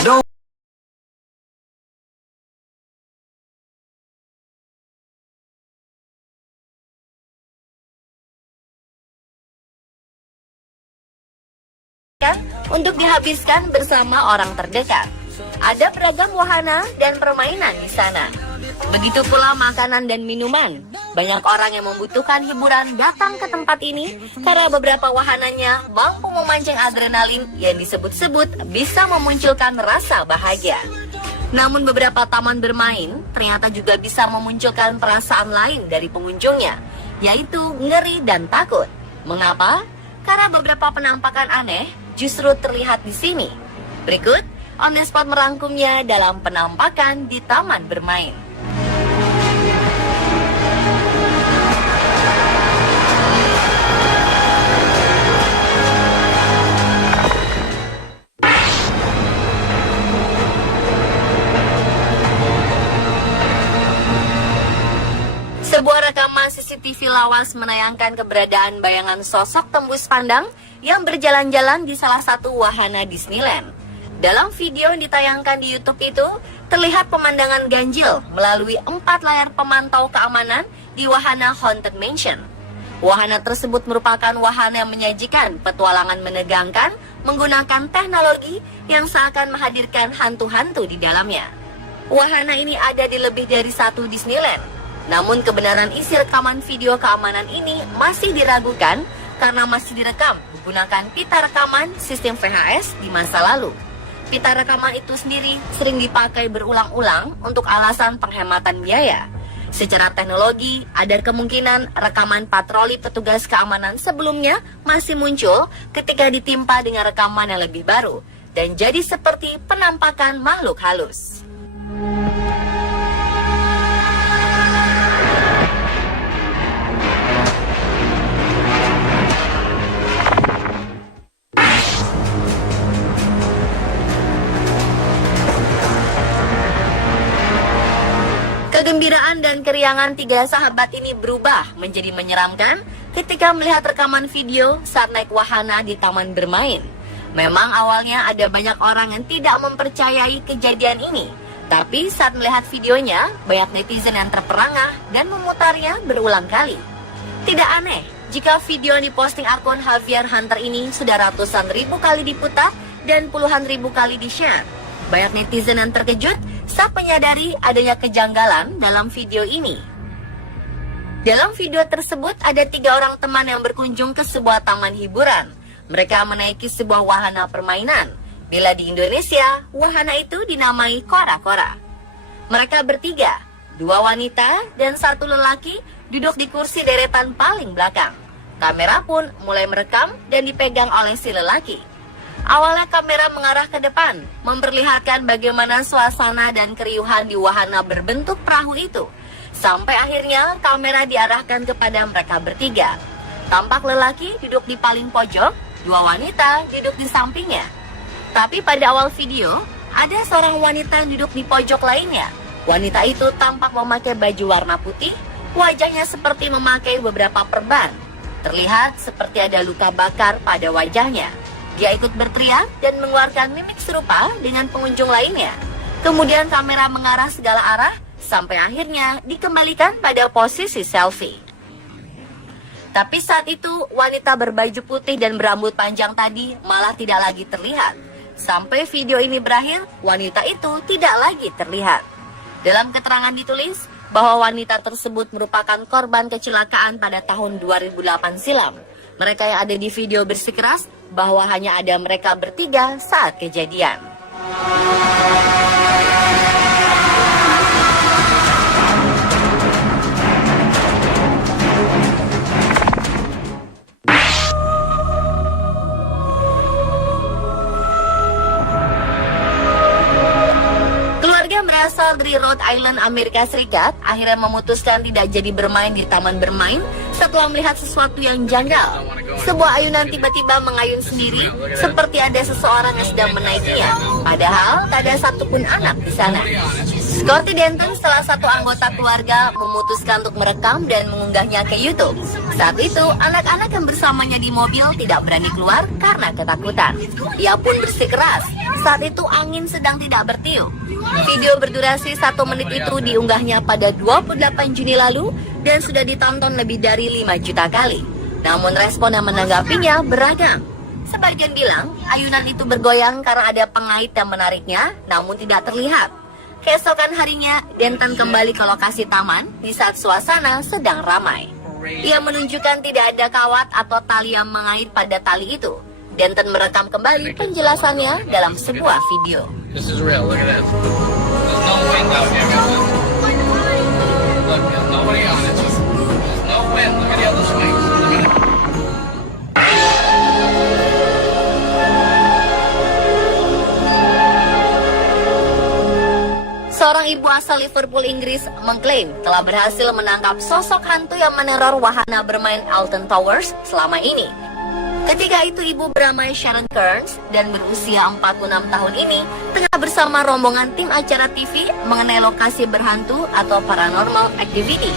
don't untuk dihabiskan bersama orang terdekat. Ada beragam wahana dan permainan di sana. Begitu pula makanan dan minuman. Banyak orang yang membutuhkan hiburan datang ke tempat ini karena beberapa wahananya mampu memancing adrenalin yang disebut-sebut bisa memunculkan rasa bahagia. Namun beberapa taman bermain ternyata juga bisa memunculkan perasaan lain dari pengunjungnya, yaitu ngeri dan takut. Mengapa? Karena beberapa penampakan aneh justru terlihat di sini. Berikut On The Spot merangkumnya dalam penampakan di taman bermain. Sebuah rekaman CCTV lawas menayangkan keberadaan bayangan sosok tembus pandang yang berjalan-jalan di salah satu wahana Disneyland. Dalam video yang ditayangkan di YouTube itu, terlihat pemandangan ganjil melalui 4 layar pemantau keamanan di wahana Haunted Mansion. Wahana tersebut merupakan wahana yang menyajikan petualangan menegangkan menggunakan teknologi yang seakan menghadirkan hantu-hantu di dalamnya. Wahana ini ada di lebih dari satu Disneyland. Namun kebenaran isi rekaman video keamanan ini masih diragukan karena masih direkam menggunakan pita rekaman sistem VHS di masa lalu. Pita rekaman itu sendiri sering dipakai berulang-ulang untuk alasan penghematan biaya. Secara teknologi, ada kemungkinan rekaman patroli petugas keamanan sebelumnya masih muncul ketika ditimpa dengan rekaman yang lebih baru dan jadi seperti penampakan makhluk halus. Kegembiraan dan keriangan tiga sahabat ini berubah menjadi menyeramkan ketika melihat rekaman video saat naik wahana di taman bermain. Memang awalnya ada banyak orang yang tidak mempercayai kejadian ini, tapi saat melihat videonya, banyak netizen yang terperangah dan memutarnya berulang kali. Tidak aneh jika video yang diposting akun Javier Hunter ini sudah ratusan ribu kali diputar dan puluhan ribu kali di-share. Banyak netizen yang terkejut saat menyadari adanya kejanggalan dalam video ini. Dalam video tersebut ada 3 orang teman yang berkunjung ke sebuah taman hiburan. Mereka menaiki sebuah wahana permainan. Bila di Indonesia, wahana itu dinamai kora-kora. Mereka bertiga, 2 wanita dan 1 lelaki duduk di kursi deretan paling belakang. Kamera pun mulai merekam dan dipegang oleh si lelaki. Awalnya kamera mengarah ke depan, memperlihatkan bagaimana suasana dan keriuhan di wahana berbentuk perahu itu. Sampai akhirnya kamera diarahkan kepada mereka bertiga. Tampak lelaki duduk di paling pojok, 2 wanita duduk di sampingnya. Tapi pada awal video, ada seorang wanita yang duduk di pojok lainnya. Wanita itu tampak memakai baju warna putih, wajahnya seperti memakai beberapa perban. Terlihat seperti ada luka bakar pada wajahnya. Dia ikut berteriak dan mengeluarkan mimik serupa dengan pengunjung lainnya. Kemudian kamera mengarah segala arah sampai akhirnya dikembalikan pada posisi selfie. Tapi saat itu wanita berbaju putih dan berambut panjang tadi malah tidak lagi terlihat. Sampai video ini berakhir, wanita itu tidak lagi terlihat. Dalam keterangan ditulis bahwa wanita tersebut merupakan korban kecelakaan pada tahun 2008 silam. Mereka yang ada di video bersikeras bahwa hanya ada mereka bertiga saat kejadian. Keluarga berasal dari Rhode Island, Amerika Serikat, akhirnya memutuskan tidak jadi bermain di taman bermain setelah melihat sesuatu yang janggal. Sebuah ayunan tiba-tiba mengayun sendiri, seperti ada seseorang yang sedang menaikinya. Padahal tak ada satupun anak di sana. Scotty Denton, salah satu anggota keluarga, memutuskan untuk merekam dan mengunggahnya ke YouTube. Saat itu, anak-anak yang bersamanya di mobil tidak berani keluar karena ketakutan. Ia pun bersikeras. Saat itu angin sedang tidak bertiup. Video berdurasi 1 menit itu diunggahnya pada 28 Juni lalu dan sudah ditonton lebih dari 5 juta kali. Namun respon yang menanggapinya beragam. Sebagian bilang, ayunan itu bergoyang karena ada pengait yang menariknya, namun tidak terlihat. Keesokan harinya, Denton kembali ke lokasi taman di saat suasana sedang ramai. Ia menunjukkan tidak ada kawat atau tali yang mengait pada tali itu. Denton merekam kembali penjelasannya dalam sebuah video. This is real. Look at this. There's no wind out here. Look, there's nobody on it. There's no wind. Look at the other swings. Look at it. Seorang ibu asal Liverpool, Inggris, mengklaim telah berhasil menangkap sosok hantu yang meneror wahana bermain Alton Towers selama ini. Ketika itu ibu bernama Sharon Kearns dan berusia 46 tahun ini tengah bersama rombongan tim acara TV mengenai lokasi berhantu atau paranormal activity.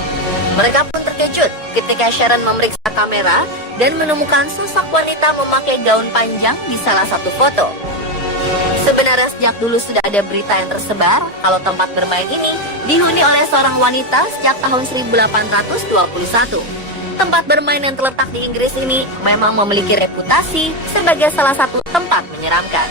Mereka pun terkejut ketika Sharon memeriksa kamera dan menemukan sosok wanita memakai gaun panjang di salah satu foto. Sebenarnya sejak dulu sudah ada berita yang tersebar kalau tempat bermain ini dihuni oleh seorang wanita sejak tahun 1821. Tempat bermain yang terletak di Inggris ini memang memiliki reputasi sebagai salah satu tempat menyeramkan.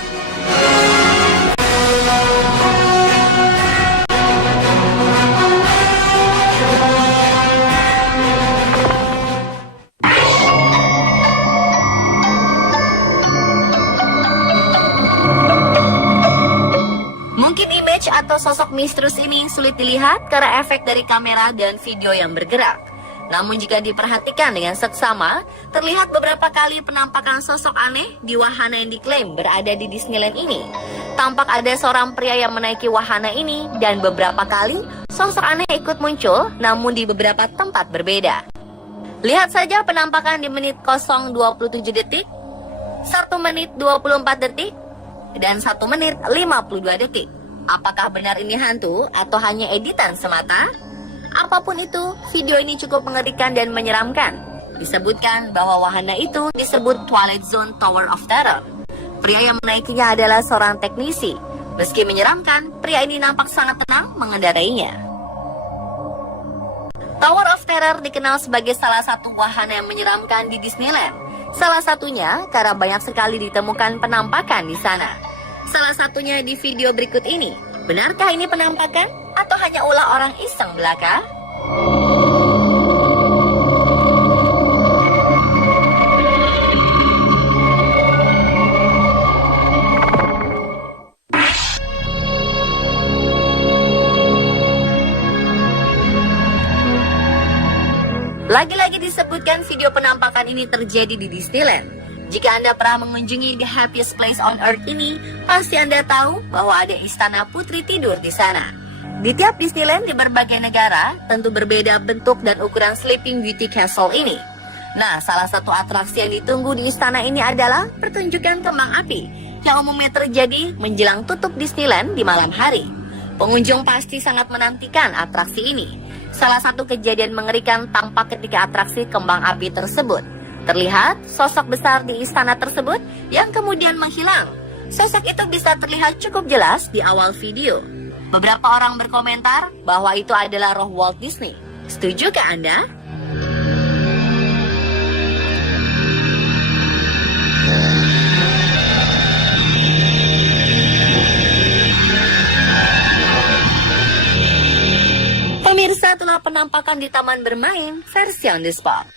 Mungkin image atau sosok misterius ini sulit dilihat karena efek dari kamera dan video yang bergerak. Namun jika diperhatikan dengan seksama, terlihat beberapa kali penampakan sosok aneh di wahana yang diklaim berada di Disneyland ini. Tampak ada seorang pria yang menaiki wahana ini dan beberapa kali sosok aneh ikut muncul namun di beberapa tempat berbeda. Lihat saja penampakan di menit 0:27 detik, 1 menit 24 detik, dan 1 menit 52 detik. Apakah benar ini hantu atau hanya editan semata? Apapun itu, video ini cukup mengerikan dan menyeramkan. Disebutkan bahwa wahana itu disebut Twilight Zone Tower of Terror. Pria yang menaikinya adalah seorang teknisi. Meski menyeramkan, pria ini nampak sangat tenang mengendarainya. Tower of Terror dikenal sebagai salah satu wahana yang menyeramkan di Disneyland. Salah satunya karena banyak sekali ditemukan penampakan di sana. Salah satunya di video berikut ini. Benarkah ini penampakan atau hanya ulah orang iseng belaka? Lagi-lagi disebutkan video penampakan ini terjadi di Disneyland. Jika Anda pernah mengunjungi The Happiest Place on Earth ini, pasti Anda tahu bahwa ada istana putri tidur di sana. Di tiap Disneyland di berbagai negara, tentu berbeda bentuk dan ukuran Sleeping Beauty Castle ini. Nah, salah satu atraksi yang ditunggu di istana ini adalah pertunjukan kembang api, yang umumnya terjadi menjelang tutup Disneyland di malam hari. Pengunjung pasti sangat menantikan atraksi ini. Salah satu kejadian mengerikan tampak ketika atraksi kembang api tersebut. Terlihat sosok besar di istana tersebut yang kemudian menghilang. Sosok itu bisa terlihat cukup jelas di awal video. Beberapa orang berkomentar bahwa itu adalah roh Walt Disney. Setujukah Anda? Pemirsa, itulah penampakan di taman bermain versi on the spot.